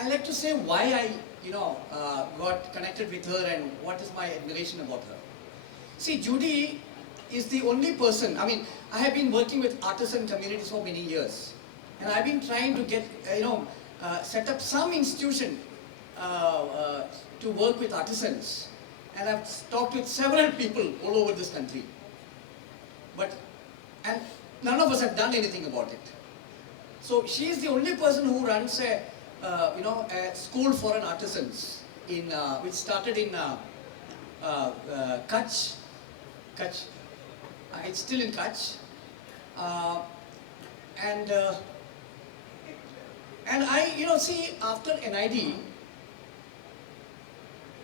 I like to say why I, got connected with her and what is my admiration about her. See, Judy is the only person, I have been working with artisan communities for many years. And I've been trying to get, set up some institution to work with artisans. And I've talked with several people all over this country. And none of us have done anything about it. So she is the only person who runs a school for an artisans which started in Kutch. It's still in Kutch. And I, see, after NID,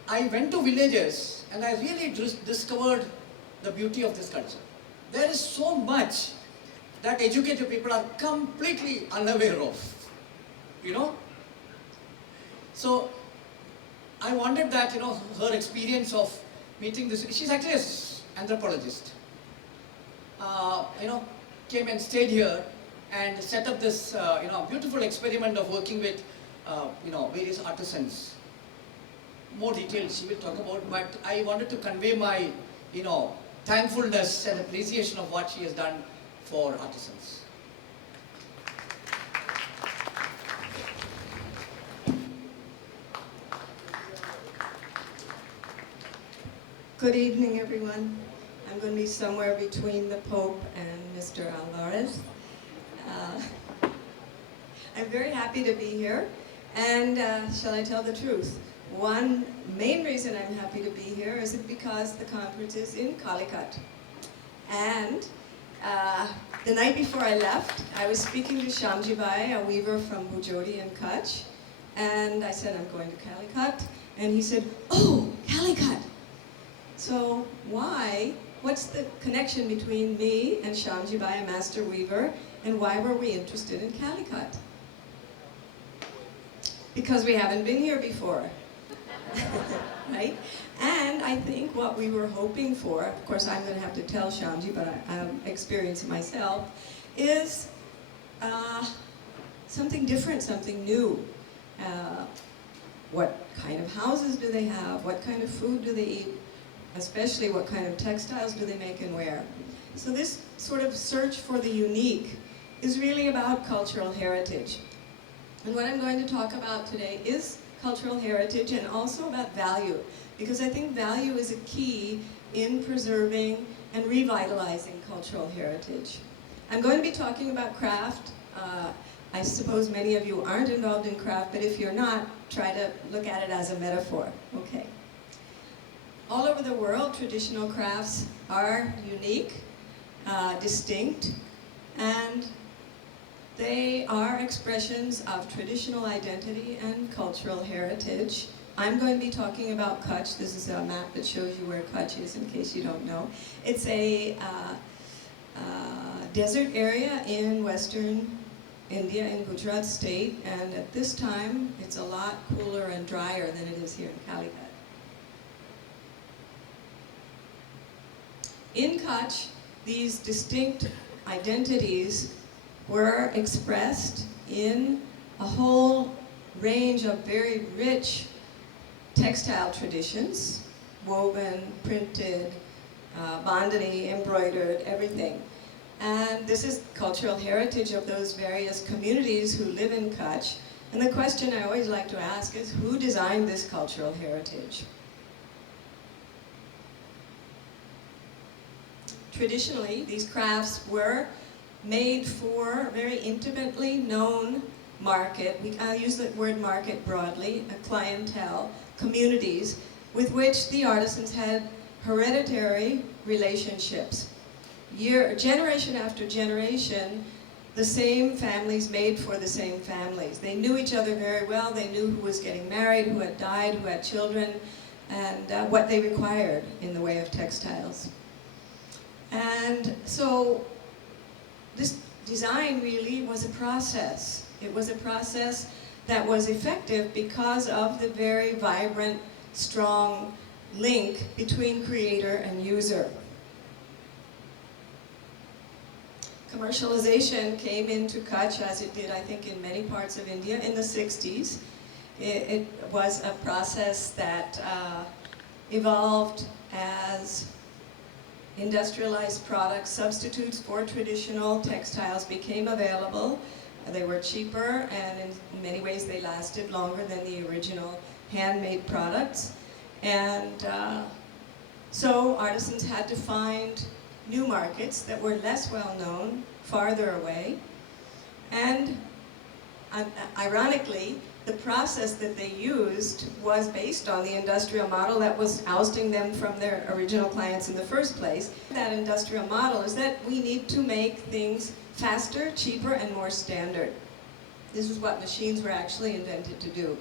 I went to villages and I really discovered the beauty of this culture. There is so much that educated people are completely unaware of, So, I wondered that, her experience of meeting this, she's actually an anthropologist, came and stayed here and set up this, beautiful experiment of working with, various artisans. More details she will talk about, but I wanted to convey my, thankfulness and appreciation of what she has done for artisans. Good evening, everyone. I'm going to be somewhere between the Pope and Mr. Alvarez. I'm very happy to be here, and shall I tell the truth? One main reason I'm happy to be here is because the conference is in Calicut. And the night before I left, I was speaking to Shamji Bai, a weaver from Bujodi and Kutch, and I said, I'm going to Calicut, and he said, oh, Calicut! So why, what's the connection between me and Shamji Bai, a master weaver, and why were we interested in Calicut? Because we haven't been here before. Right? And I think what we were hoping for, of course I'm going to have to tell Shamji, but I'm experiencing myself, is something different, something new. What kind of houses do they have? What kind of food do they eat? Especially what kind of textiles do they make and wear? So this sort of search for the unique is really about cultural heritage. And what I'm going to talk about today is cultural heritage and also about value, because I think value is a key in preserving and revitalizing cultural heritage. I'm going to be talking about craft. I suppose many of you aren't involved in craft, but if you're not, try to look at it as a metaphor. Okay. All over the world, traditional crafts are unique, distinct, and they are expressions of traditional identity and cultural heritage. I'm going to be talking about Kutch. This is a map that shows you where Kutch is, in case you don't know. It's a desert area in western India, in Gujarat state, and at this time, it's a lot cooler and drier than it is here in Calicut. In Kutch, these distinct identities were expressed in a whole range of very rich textile traditions, woven, printed, bandhani, embroidered, everything. And this is cultural heritage of those various communities who live in Kutch. And the question I always like to ask is, who designed this cultural heritage? Traditionally, these crafts were made for a very intimately known market. I'll use the word market broadly, a clientele, communities with which the artisans had hereditary relationships. Generation after generation, the same families made for the same families. They knew each other very well. They knew who was getting married, who had died, who had children, and what they required in the way of textiles. And so this design really was a process. It was a process that was effective because of the very vibrant, strong link between creator and user. Commercialization came into Kutch, as it did, I think, in many parts of India in the 60s. It was a process that evolved as industrialized products, substitutes for traditional textiles became available. They were cheaper, and in many ways they lasted longer than the original handmade products. And so artisans had to find new markets that were less well known, farther away. And ironically, the process that they used was based on the industrial model that was ousting them from their original clients in the first place. That industrial model is that we need to make things faster, cheaper, and more standard. This is what machines were actually invented to do.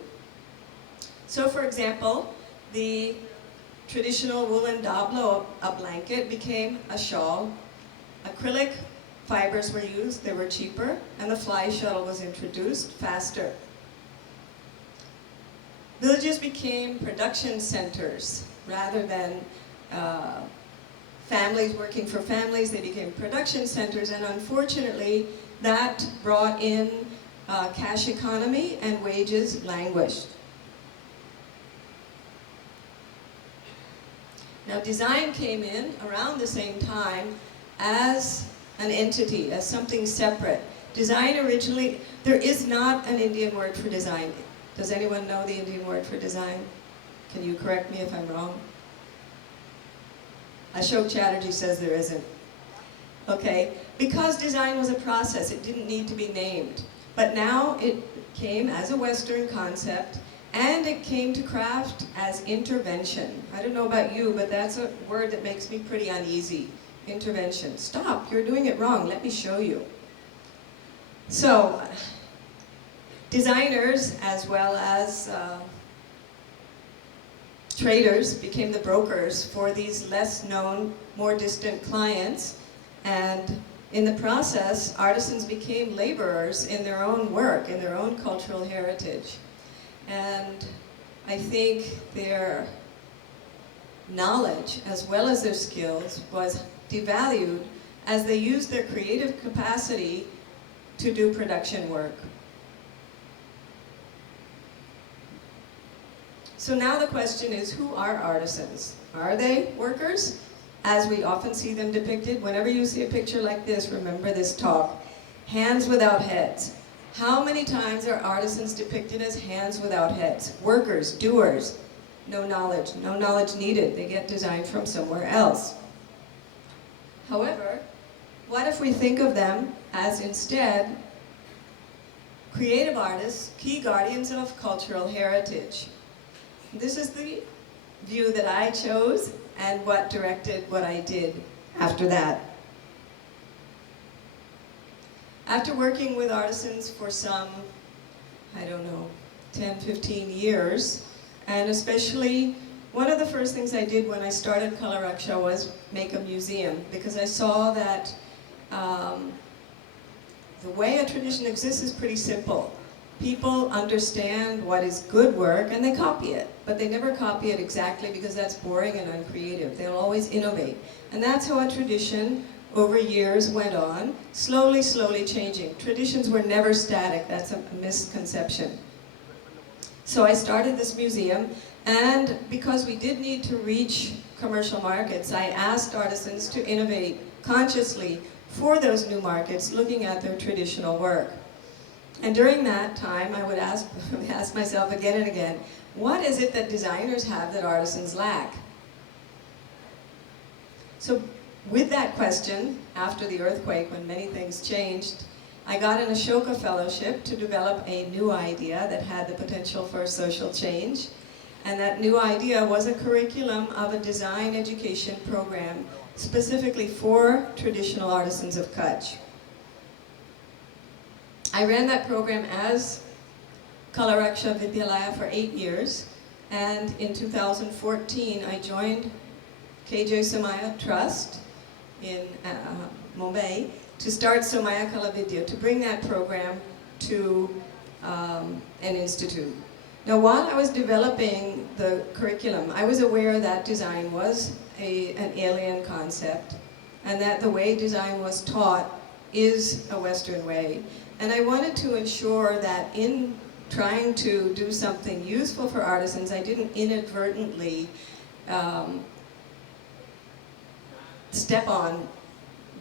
So for example, the traditional woolen dablo, a blanket, became a shawl. Acrylic fibers were used, they were cheaper, and the fly shuttle was introduced, faster. Villages became production centers rather than families working for families. They became production centers, and unfortunately that brought in cash economy, and wages languished. Now design came in around the same time as an entity, as something separate. Design originally, there is not an Indian word for design. Does anyone know the Indian word for design? Can you correct me if I'm wrong? Ashok Chatterjee says there isn't. Okay, because design was a process, it didn't need to be named. But now it came as a Western concept, and it came to craft as intervention. I don't know about you, but that's a word that makes me pretty uneasy. Intervention. Stop, you're doing it wrong, let me show you. So, designers as well as traders became the brokers for these less known, more distant clients, and in the process, artisans became laborers in their own work, in their own cultural heritage. And I think their knowledge, as well as their skills, was devalued as they used their creative capacity to do production work. So now the question is, who are artisans? Are they workers, as we often see them depicted? Whenever you see a picture like this, remember this talk, hands without heads. How many times are artisans depicted as hands without heads? Workers, doers, no knowledge needed. They get design from somewhere else. However, what if we think of them as instead creative artists, key guardians of cultural heritage? This is the view that I chose and what directed what I did after that. After working with artisans for some, 10, 15 years, and especially one of the first things I did when I started Kala Raksha was make a museum, because I saw that the way a tradition exists is pretty simple. People understand what is good work and they copy it, but they never copy it exactly because that's boring and uncreative. They'll always innovate. And that's how a tradition over years went on, slowly changing. Traditions were never static, that's a misconception. So I started this museum, and because we did need to reach commercial markets, I asked artisans to innovate consciously for those new markets, looking at their traditional work. And during that time, I would ask myself again and again, what is it that designers have that artisans lack? So with that question, after the earthquake, when many things changed, I got an Ashoka Fellowship to develop a new idea that had the potential for social change. And that new idea was a curriculum of a design education program specifically for traditional artisans of Kutch. I ran that program as Kala Raksha Vidyalaya for 8 years, and in 2014 I joined KJ Somaya Trust in Mumbai to start Somaya Kala Vidya, to bring that program to an institute. Now while I was developing the curriculum, I was aware that design was an alien concept, and that the way design was taught is a Western way. And I wanted to ensure that in trying to do something useful for artisans, I didn't inadvertently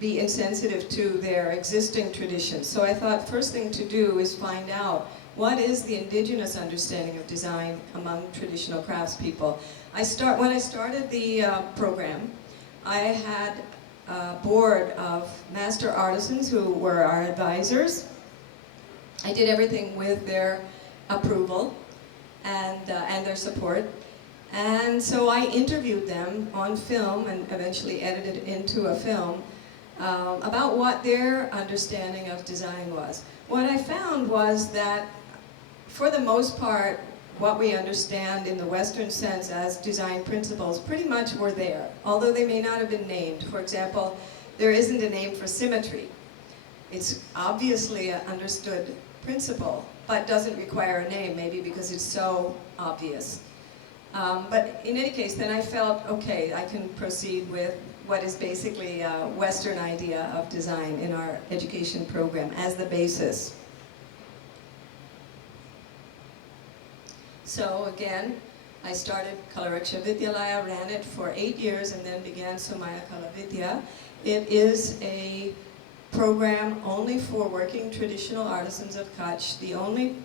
be insensitive to their existing traditions. So I thought first thing to do is find out what is the indigenous understanding of design among traditional craftspeople. When I started the program, I had a board of master artisans who were our advisors. I did everything with their approval and their support. And so I interviewed them on film and eventually edited it into a film about what their understanding of design was. What I found was that, for the most part, what we understand in the Western sense as design principles pretty much were there, although they may not have been named. For example, there isn't a name for symmetry. It's obviously an understood principle, but doesn't require a name, maybe because it's so obvious. But in any case, then I felt, okay, I can proceed with what is basically a Western idea of design in our education program as the basis. So again, I started Kalaraksha Vidyalaya, ran it for 8 years, and then began Sumaya Kalavidya. It is a program only for working traditional artisans of Kutch.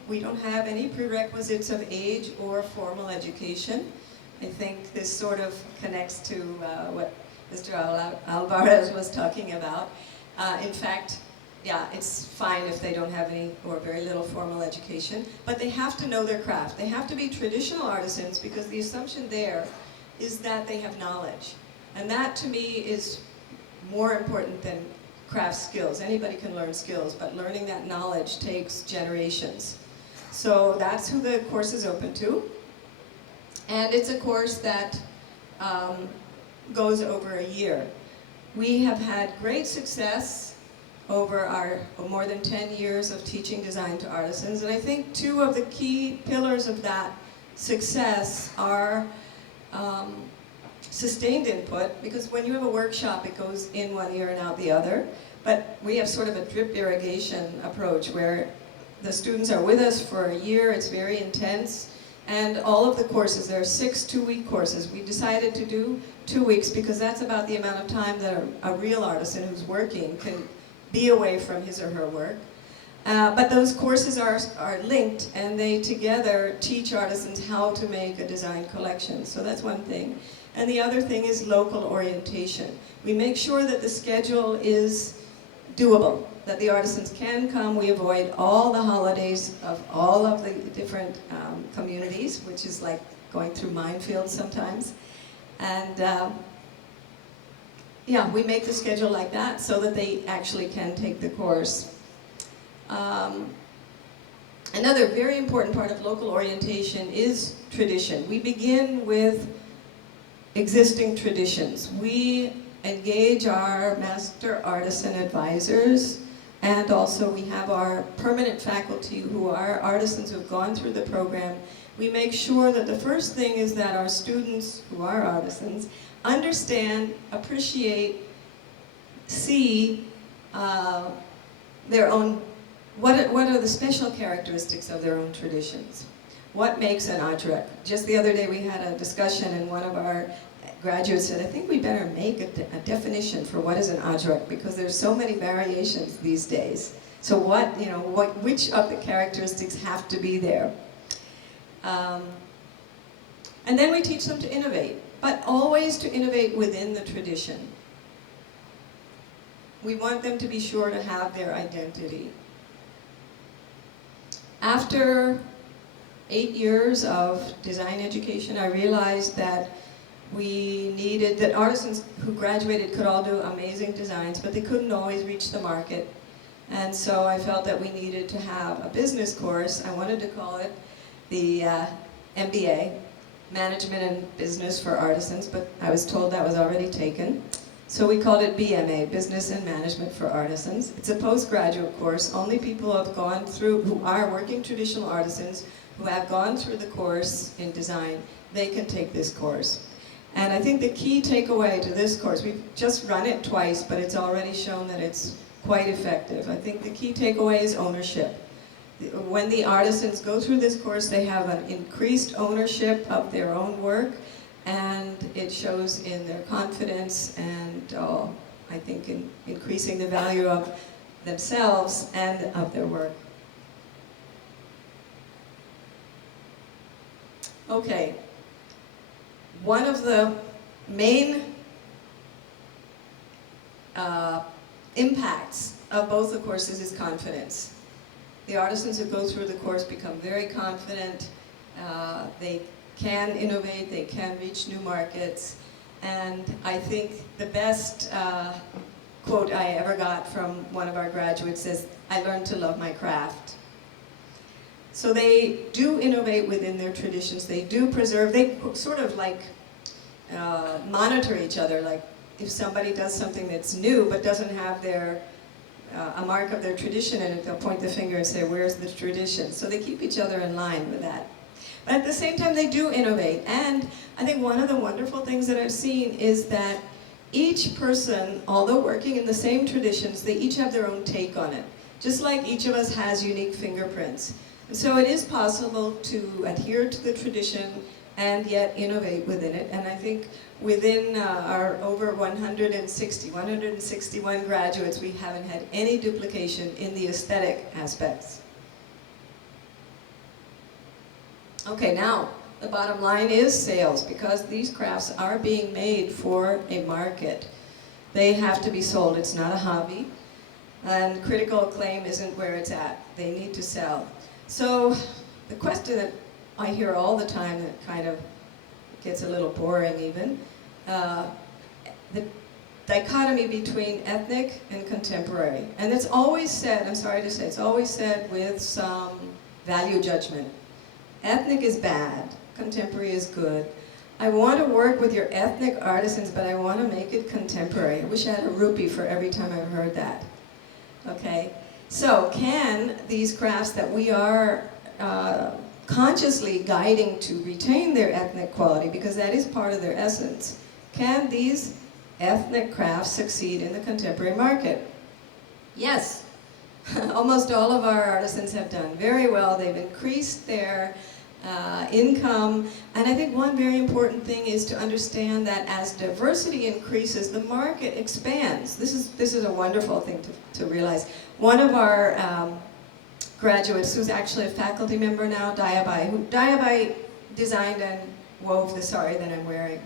We don't have any prerequisites of age or formal education. I think this sort of connects to what Mr. Alvarez was talking about. In fact, yeah, it's fine if they don't have any or very little formal education, but they have to know their craft. They have to be traditional artisans, because the assumption there is that they have knowledge. And that, to me, is more important than craft skills. Anybody can learn skills, but learning that knowledge takes generations. So that's who the course is open to. And it's a course that goes over a year. We have had great success over our more than 10 years of teaching design to artisans, and I think two of the key pillars of that success are sustained input, because when you have a workshop, it goes in one ear and out the other. But we have sort of a drip irrigation approach where the students are with us for a year. It's very intense. And all of the courses, there are 6 two-week courses. We decided to do 2 weeks because that's about the amount of time that a real artisan who's working can be away from his or her work. But those courses are linked, and they together teach artisans how to make a design collection. So that's one thing. And the other thing is local orientation. We make sure that the schedule is doable, that the artisans can come. We avoid all the holidays of all of the different communities, which is like going through minefields sometimes. And yeah, we make the schedule like that so that they actually can take the course. Another very important part of local orientation is tradition. We begin with existing traditions. We engage our master artisan advisors, and also we have our permanent faculty who are artisans who have gone through the program. We make sure that the first thing is that our students who are artisans understand, appreciate, see their own, what are the special characteristics of their own traditions. What makes an ajrak? Just the other day we had a discussion, and one of our graduates said, I think we better make a definition for what is an ajrak, because there's so many variations these days. So which of the characteristics have to be there? And then we teach them to innovate, but always to innovate within the tradition. We want them to be sure to have their identity. After 8 years of design education, I realized that that artisans who graduated could all do amazing designs, but they couldn't always reach the market. And so I felt that we needed to have a business course. I wanted to call it the MBA, Management and Business for Artisans, but I was told that was already taken. So we called it BMA, Business and Management for Artisans. It's a postgraduate course. Only people who have gone through, who are working traditional artisans, who have gone through the course in design, they can take this course. And I think the key takeaway to this course, we've just run it twice, but it's already shown that it's quite effective. I think the key takeaway is ownership. when the artisans go through this course, they have an increased ownership of their own work, and it shows in their confidence and I think in increasing the value of themselves and of their work. Okay, one of the main impacts of both the courses is confidence. The artisans who go through the course become very confident. They can innovate, they can reach new markets, and I think the best quote I ever got from one of our graduates is, "I learned to love my craft." So they do innovate within their traditions, they do preserve, they sort of like monitor each other, like if somebody does something that's new but doesn't have their a mark of their tradition in it, they'll point the finger and say, "Where's the tradition?" So they keep each other in line with that. But at the same time, they do innovate. And I think one of the wonderful things that I've seen is that each person, although working in the same traditions, they each have their own take on it. Just like each of us has unique fingerprints. And so it is possible to adhere to the tradition and yet innovate within it. And I think within our over 161 graduates, we haven't had any duplication in the aesthetic aspects. Okay, now, the bottom line is sales, because these crafts are being made for a market. They have to be sold, it's not a hobby, and critical acclaim isn't where it's at. They need to sell. So, the question that I hear all the time that kind of gets a little boring even, the dichotomy between ethnic and contemporary. And it's always said, I'm sorry to say, it's always said with some value judgment. Ethnic is bad, contemporary is good. I want to work with your ethnic artisans, but I want to make it contemporary. I wish I had a rupee for every time I've heard that. Okay, so can these crafts that we are consciously guiding to retain their ethnic quality, because that is part of their essence, can these ethnic crafts succeed in the contemporary market? Yes. Almost all of our artisans have done very well. They've increased their income, and I think one very important thing is to understand that as diversity increases, the market expands. This is a wonderful thing to realize. One of our graduates, who's actually a faculty member now, Dayabai designed and wove the sari that I'm wearing.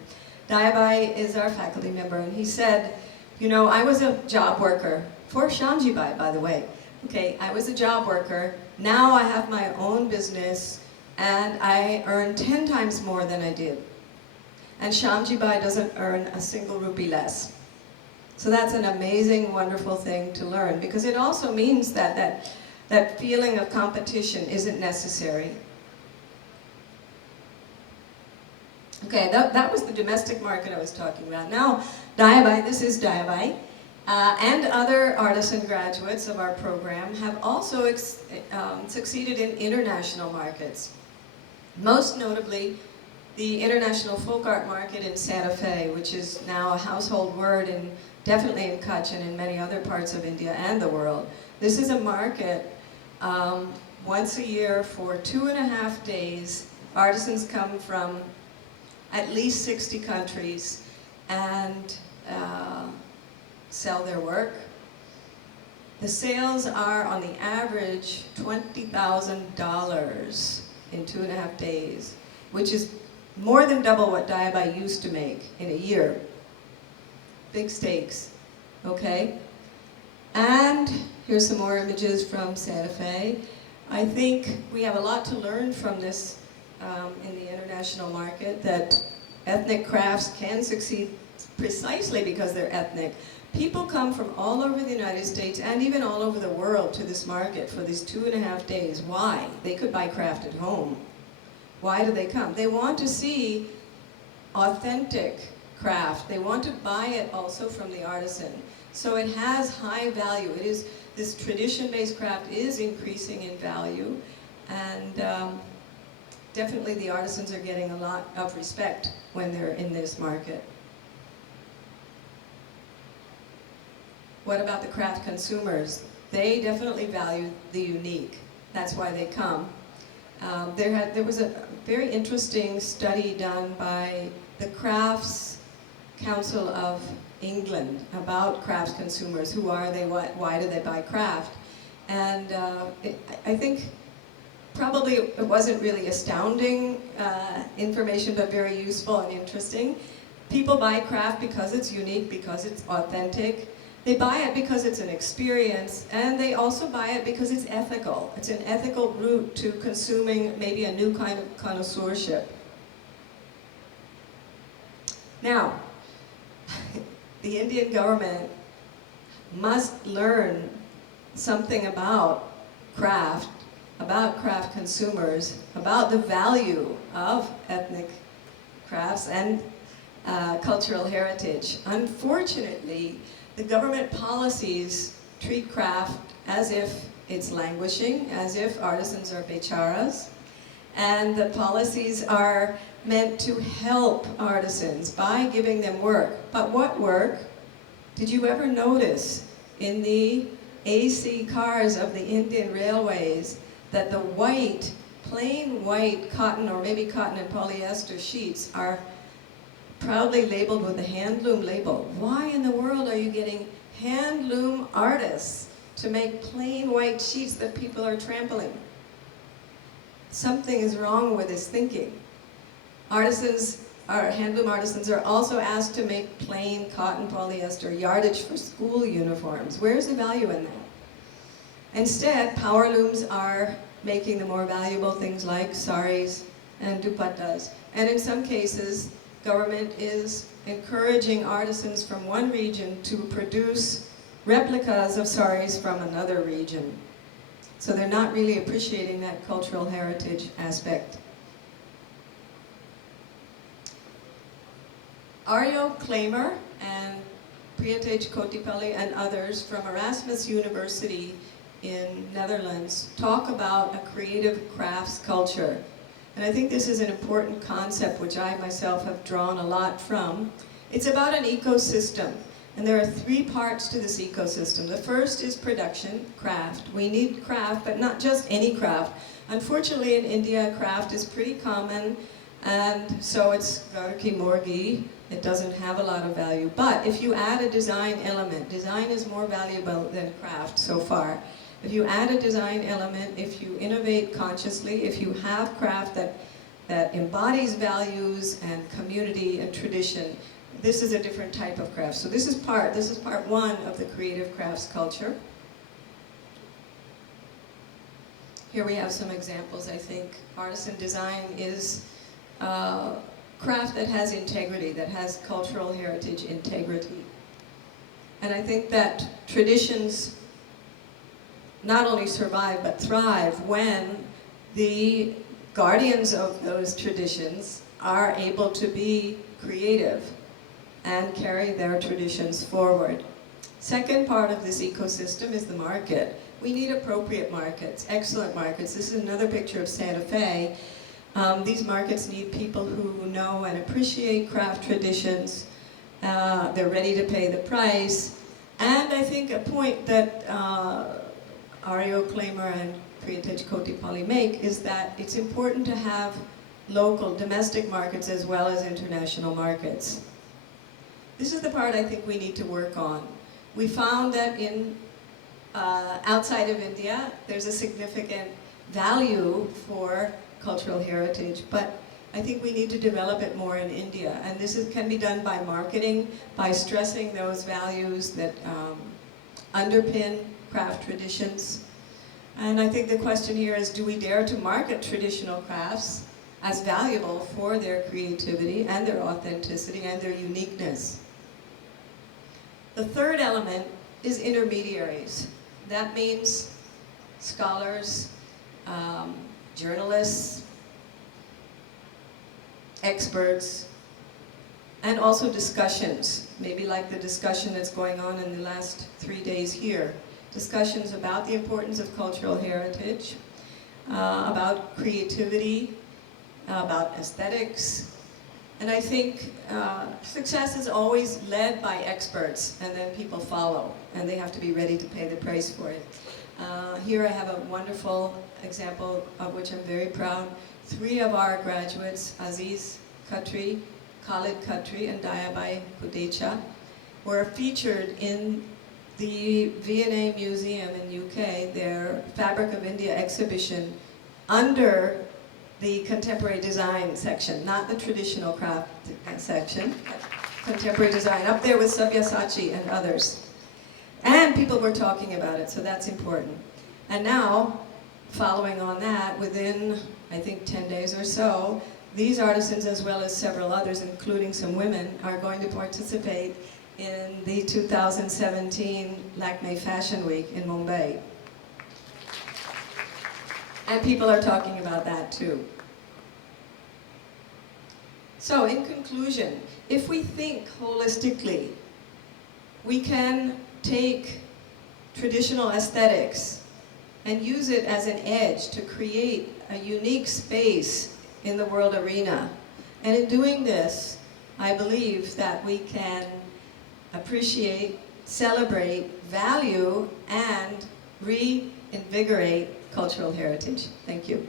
Dayabai is our faculty member, and he said, you know, I was a job worker, for Shamjibai, by the way. Okay, I was a job worker, now I have my own business, and I earn 10 times more than I did. And Shamjibai doesn't earn a single rupee less. So that's an amazing, wonderful thing to learn, because it also means that that feeling of competition isn't necessary. Okay, that was the domestic market I was talking about. Now, Dayabai, this is Dayabai. And other artisan graduates of our program have also succeeded in international markets. Most notably, the international folk art market in Santa Fe, which is now a household word and definitely in Kutch and in many other parts of India and the world. This is a market once a year for 2.5 days. Artisans come from at least 60 countries and sell their work. The sales are, on the average, $20,000 in 2.5 days, which is more than double what Dayabai used to make in a year. Big stakes, okay? And here's some more images from Santa Fe. I think we have a lot to learn from this in the international market, that ethnic crafts can succeed precisely because they're ethnic. People come from all over the United States and even all over the world to this market for these 2.5 days. Why? They could buy craft at home. Why do they come? They want to see authentic craft. They want to buy it also from the artisan. So it has high value. It is, this tradition-based craft is increasing in value, and definitely the artisans are getting a lot of respect when they're in this market. What about the craft consumers? They definitely value the unique. That's why they come. There was a very interesting study done by the Crafts Council of England about crafts consumers. Who are they? Why do they buy craft? And I think probably it wasn't really astounding information, but very useful and interesting. People buy craft because it's unique, because it's authentic. They buy it because it's an experience, and they also buy it because it's ethical. It's an ethical route to consuming maybe a new kind of connoisseurship. Now, the Indian government must learn something about craft consumers, about the value of ethnic crafts and cultural heritage. Unfortunately, the government policies treat craft as if it's languishing, as if artisans are becharas, and the policies are meant to help artisans by giving them work. But what work? Did you ever notice in the AC cars of the Indian railways that the white, plain white cotton, or maybe cotton and polyester sheets are proudly labeled with the handloom label? Why in the world are you getting handloom artists to make plain white sheets that people are trampling? Something is wrong with this thinking. Handloom artisans are also asked to make plain cotton polyester yardage for school uniforms. Where's the value in that? Instead, power looms are making the more valuable things like saris and dupattas. And in some cases, government is encouraging artisans from one region to produce replicas of saris from another region. So they're not really appreciating that cultural heritage aspect. Arjo Claimer and Prietej Kotipalli and others from Erasmus University in Netherlands talk about a creative crafts culture. And I think this is an important concept which I myself have drawn a lot from. It's about an ecosystem, and there are 3 parts to this ecosystem. The first is production, craft. We need craft, but not just any craft. Unfortunately, in India, craft is pretty common, and so it's ghar ki murgi. It doesn't have a lot of value. But if you add a design element, design is more valuable than craft so far. If you add a design element, if you innovate consciously, if you have craft that embodies values and community and tradition, this is a different type of craft. So this is part 1 of the creative crafts culture. Here we have some examples, I think. Artisan design is craft that has integrity, that has cultural heritage integrity. And I think that traditions not only survive but thrive when the guardians of those traditions are able to be creative and carry their traditions forward. Second part of this ecosystem is the market. We need appropriate markets, excellent markets. This is another picture of Santa Fe. These markets need people who know and appreciate craft traditions. They're ready to pay the price. And I think a point that Arjo Claimer and Prietej Kotipalli make is that it's important to have local, domestic markets as well as international markets. This is the part I think we need to work on. We found that outside of India, there's a significant value for cultural heritage, but I think we need to develop it more in India. And this can be done by marketing, by stressing those values that underpin craft traditions. And I think the question here is, do we dare to market traditional crafts as valuable for their creativity and their authenticity and their uniqueness? The third element is intermediaries. That means scholars, journalists, experts, and also discussions, maybe like the discussion that's going on in the last 3 days here. Discussions about the importance of cultural heritage, about creativity, about aesthetics. And I think success is always led by experts, and then people follow, and they have to be ready to pay the price for it. Here I have a wonderful example of which I'm very proud. 3 of our graduates, Aziz Khatri, Khalid Khatri, and Dayabai Kudecha, were featured in the V&A Museum in UK, their Fabric of India exhibition, under the contemporary design section, not the traditional craft section, contemporary design, up there with Sabyasachi and others. And people were talking about it, so that's important. And now, following on that, within, I think, 10 days or so, these artisans, as well as several others, including some women, are going to participate in the 2017 Lakme Fashion Week in Mumbai. And people are talking about that too. So in conclusion, if we think holistically, we can take traditional aesthetics and use it as an edge to create a unique space in the world arena. And in doing this, I believe that we can appreciate, celebrate, value, and reinvigorate cultural heritage. Thank you.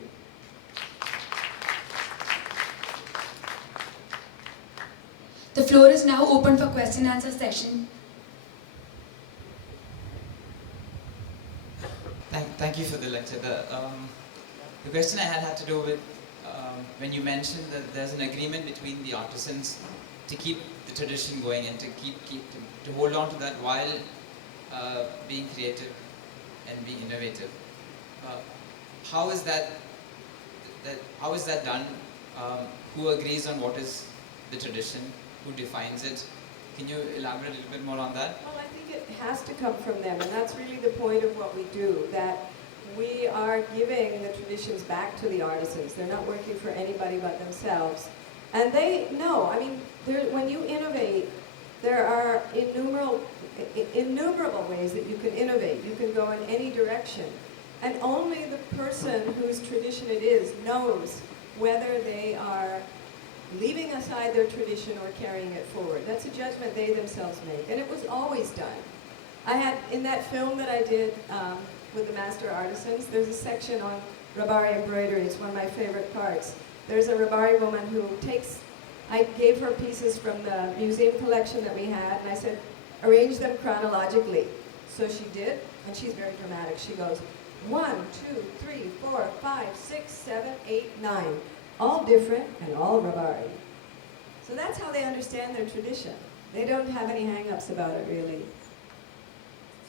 The floor is now open for question and answer session. Thank you for the lecture. The question I had to do with when you mentioned that there's an agreement between the artisans to keep the tradition going and to to hold on to that while being creative and being innovative. How is that done? Who agrees on what is the tradition? Who defines it? Can you elaborate a little bit more on that? Well, I think it has to come from them, and that's really the point of what we do, that we are giving the traditions back to the artisans. They're not working for anybody but themselves. And they know, I mean, when you innovate, there are innumerable ways that you can innovate. You can go in any direction. And only the person whose tradition it is knows whether they are leaving aside their tradition or carrying it forward. That's a judgment they themselves make. And it was always done. I had, in that film that I did with the master artisans, there's a section on Rabari embroidery. It's one of my favorite parts. There's a Rabari woman who I gave her pieces from the museum collection that we had, and I said, arrange them chronologically. So she did, and she's very dramatic. She goes, 1, 2, 3, 4, 5, 6, 7, 8, 9. All different and all Rabari. So that's how they understand their tradition. They don't have any hang-ups about it, really.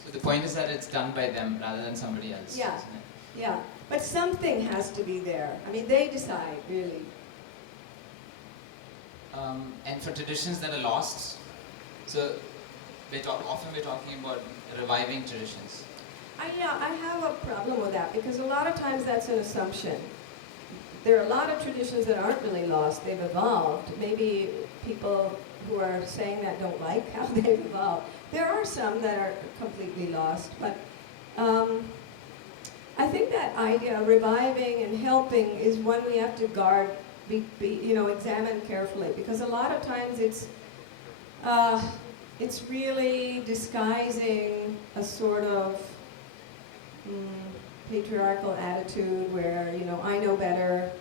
So the point is that it's done by them rather than somebody else. Yeah, Isn't it? yeah. But something has to be there. I mean, they decide, really. And for traditions that are lost, so often we're talking about reviving traditions. I have a problem with that, because a lot of times that's an assumption. There are a lot of traditions that aren't really lost. They've evolved. Maybe people who are saying that don't like how they've evolved. There are some that are completely lost, but I think that idea of reviving and helping is one we have to guard, examine carefully, because a lot of times it's really disguising a sort of patriarchal attitude where, I know better.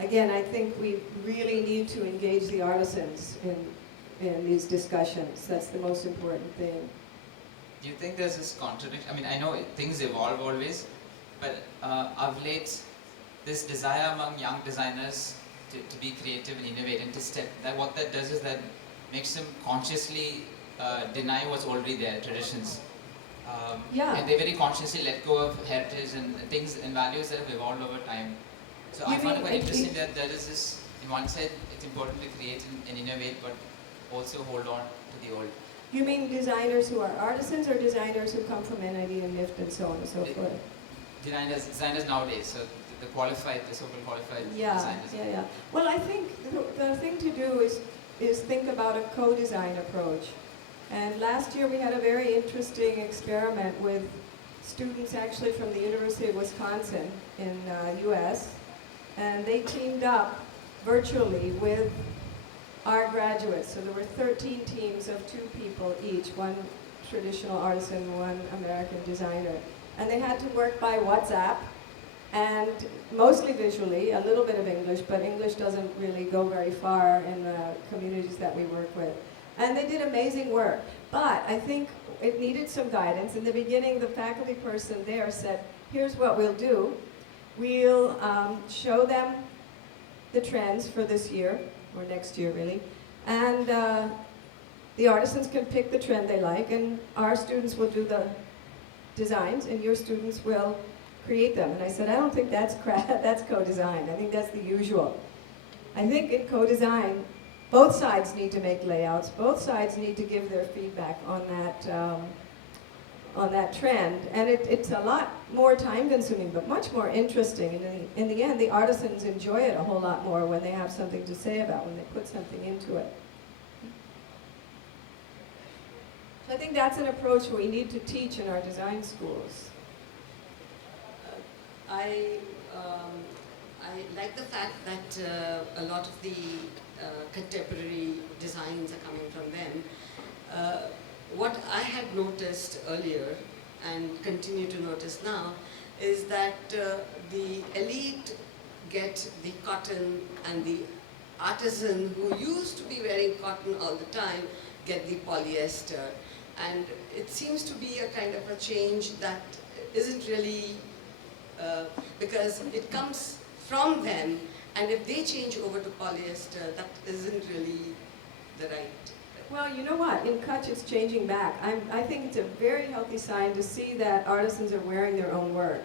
Again, I think we really need to engage the artisans in these discussions. That's the most important thing. Do you think there's this contradiction? I mean, I know things evolve always, but of late, this desire among young designers to be creative and innovate and to step, what that does is that makes them consciously deny what's already there, traditions. And they very consciously let go of heritage and things and values that have evolved over time. So I find it quite interesting that there is this, in one side, it's important to create and innovate, but also hold on to the old. You mean designers who are artisans, or designers who come from NID and NIFT and so on and so forth? Designers nowadays, so the so-called qualified designers. Yeah. Well, I think the thing to do is think about a co-design approach. And last year we had a very interesting experiment with students actually from the University of Wisconsin in the US, and they teamed up virtually with our graduates. So there were 13 teams of 2 people each, one traditional artisan, one American designer. And they had to work by WhatsApp, and mostly visually, a little bit of English, but English doesn't really go very far in the communities that we work with. And they did amazing work, but I think it needed some guidance. In the beginning, the faculty person there said, here's what we'll do. We'll show them the trends for this year, or next year really, and the artisans can pick the trend they like, and our students will do the designs, and your students will create them. And I said, I don't think that's that's co-design. I think that's the usual. I think in co-design, both sides need to make layouts. Both sides need to give their feedback on that trend. And it's a lot more time-consuming, but much more interesting. And in the end, the artisans enjoy it a whole lot more when they have something to say about, when they put something into it. So I think that's an approach we need to teach in our design schools. I like the fact that a lot of the contemporary designs are coming from them. What I had noticed earlier and continue to notice now is that the elite get the cotton, and the artisan who used to be wearing cotton all the time get the polyester. And it seems to be a kind of a change that isn't really, because it comes from them, and if they change over to polyester, that isn't really the right. Well, you know what? In Kutch, it's changing back. I think it's a very healthy sign to see that artisans are wearing their own work.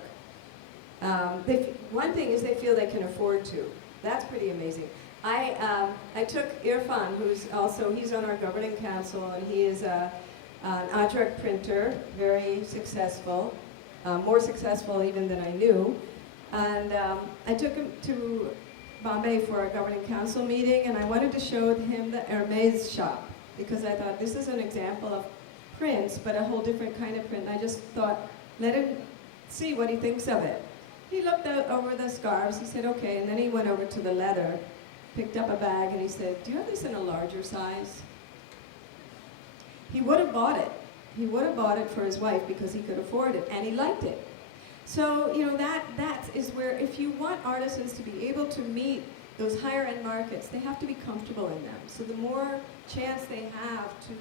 One thing is they feel they can afford to. That's pretty amazing. I took Irfan, he's on our governing council, and he is an Ajrak printer, very successful, more successful even than I knew. And I took him to Bombay for our governing council meeting, and I wanted to show him the Hermes shop, because I thought this is an example of prints, but a whole different kind of print. And I just thought, let him see what he thinks of it. He looked out over the scarves, he said, okay, and then he went over to the leather, picked up a bag, and he said, do you have this in a larger size? He would have bought it. He would have bought it for his wife because he could afford it, and he liked it. So, you know, that is where, if you want artisans to be able to meet those higher end markets, they have to be comfortable in them. So the more chance they have to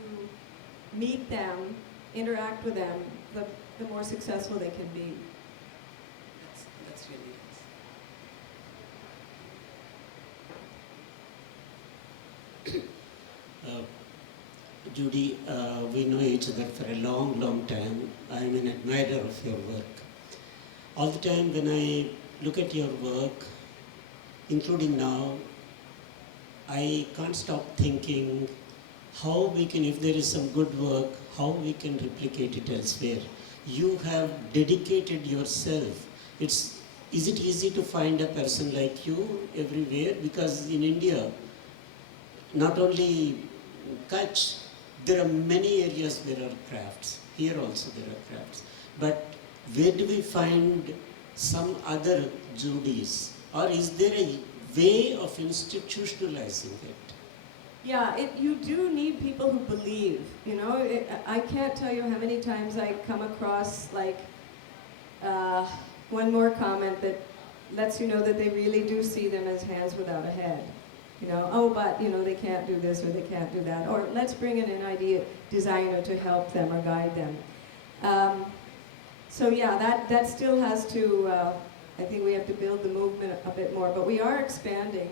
meet them, interact with them, the more successful they can be. That's really nice. Judy, we know each other for a long, long time. I'm an admirer of your work. All the time when I look at your work, including now, I can't stop thinking how we can, if there is some good work, how we can replicate it elsewhere. You have dedicated yourself. Is it easy to find a person like you everywhere? Because in India, not only Kutch, there are many areas there are crafts. Here also there are crafts. But where do we find some other Judys? Or is there a way of institutionalizing it? Yeah, you do need people who believe, you know. I can't tell you how many times I come across like one more comment that lets you know that they really do see them as hands without a head. You know, oh, but, you know, they can't do this or they can't do that. Or let's bring in an idea designer to help them or guide them. So yeah, that still has to, I think we have to build the movement a bit more, but we are expanding.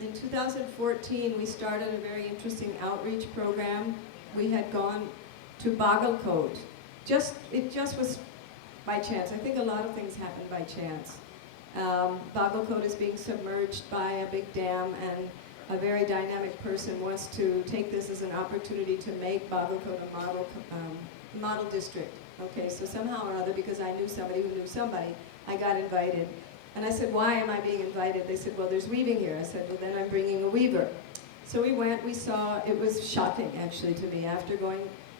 In 2014, we started a very interesting outreach program. We had gone to Bagalkote. It just was by chance. I think a lot of things happen by chance. Bagalkote is being submerged by a big dam, and a very dynamic person wants to take this as an opportunity to make Bagalkote a model district. Okay, so somehow or other, because I knew somebody who knew somebody, I got invited. And I said, why am I being invited? They said, well, there's weaving here. I said, well, then I'm bringing a weaver. So we went, we saw, it was shocking actually to me, after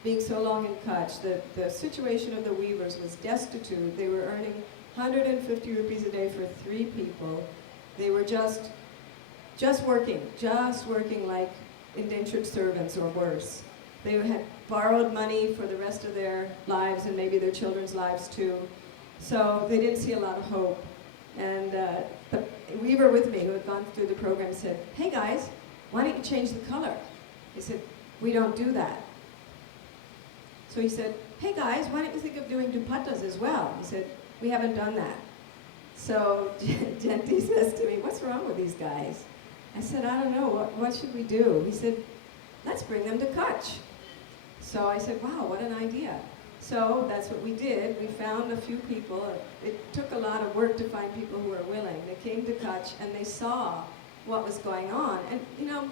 being so long in Kutch, the situation of the weavers was destitute. They were earning 150 rupees a day for 3 people. They were just working like indentured servants or worse. They had borrowed money for the rest of their lives and maybe their children's lives too. So they didn't see a lot of hope. And the weaver with me, who had gone through the program, said, "Hey guys, why don't you change the color?" He said, "We don't do that." So he said, "Hey guys, why don't you think of doing dupattas as well?" He said, "We haven't done that." So Jenti says to me, "What's wrong with these guys?" I said, "I don't know, what should we do?" He said, "Let's bring them to Kutch." So I said, "Wow, what an idea." So that's what we did. We found a few people. It took a lot of work to find people who were willing. They came to Kutch and they saw what was going on. And you know,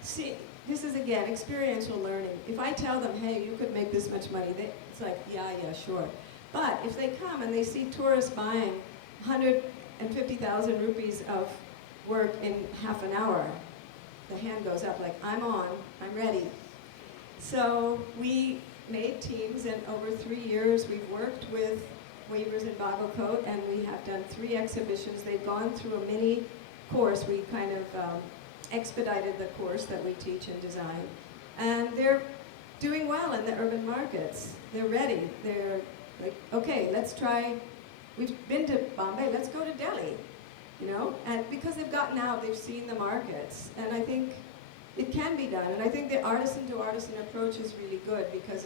see, this is again experiential learning. If I tell them, "Hey, you could make this much money," it's like, yeah, sure. But if they come and they see tourists buying 150,000 rupees of work in half an hour, the hand goes up like, "I'm on, I'm ready." So we made teams, and over 3 years we've worked with weavers in Bagalkot, and we have done 3 exhibitions. They've gone through a mini course. We kind of expedited the course that we teach in design. And they're doing well in the urban markets. They're ready. They're like, okay, let's try. We've been to Bombay, let's go to Delhi, you know? And because they've gotten out, they've seen the markets. And I think it can be done. And I think the artisan to artisan approach is really good because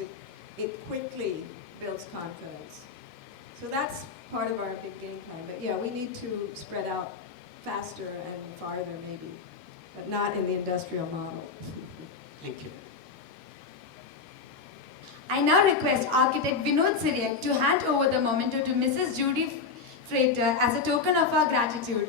it quickly builds confidence. So that's part of our big game plan. But yeah, we need to spread out faster and farther maybe, but not in the industrial model. Thank you. I now request architect Vinod Siriak to hand over the memento to Mrs. Judy Frater as a token of our gratitude.